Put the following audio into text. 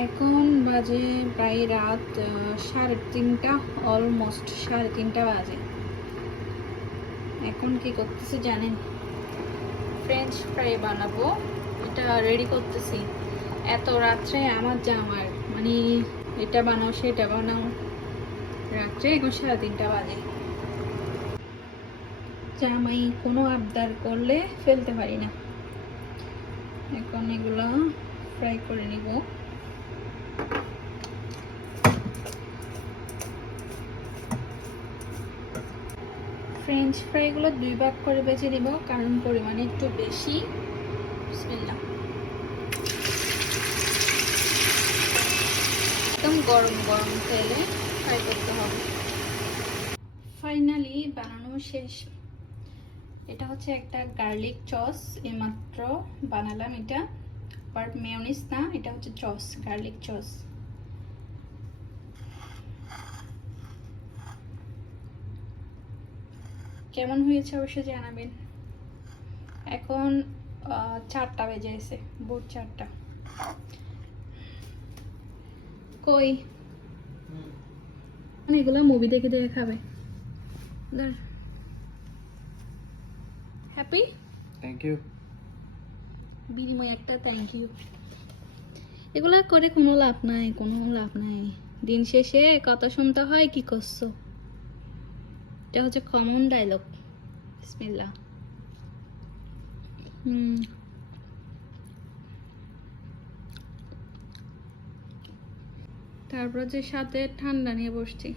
এখন বাজে প্রায় রাত 3:30, অলমোস্ট 3:30 বাজে। এখন কি করতেছি জানেন? ফ্রেঞ্চ ফ্রাই বানাবো, এটা রেডি করতেছি। এত রাত্রে আমার জামার মানে এটা বানাও সেটা বানাও, রাত্রে এখন 3:30 বাজে। জামাই কোনো আবদার করলে ফেলতে পারি না। এখন এগুলো ফ্রাই করে নিব। ফ্রেঞ্চ ফ্রাইগুলো 2 ভাগ করে বেছে নিব, কারণ পরিমাণে একটু বেশি। বিসমিল্লাহ। একদম গরম গরম তেলে ফ্রাই করতে হবে। ফাইনালি বানানো শেষ। এটা হচ্ছে একটা গার্লিক সস, এইমাত্র বানালাম এটা, বাট মেয়োনিজ না, এটা হচ্ছে সস, গার্লিক সস। কেমন হয়েছে অবশ্যই জানাবেন। এখন 4টা বেজে গেছে, ভোর 4টা। কই এগুলা মুভি দেখে দেখে খাবে। Happy, thank you. বিনিময় একটা থ্যাংক ইউ। এগুলা করে কোনো লাভ নাই, কোনো লাভ নাই। দিন শেষে কথা শুনতে হয় কি করছো। এটা হচ্ছে কমন ডায়লগ। বিসমিল্লাহ। তারপর যে সাথে ঠান্ডা নিয়ে বসছি।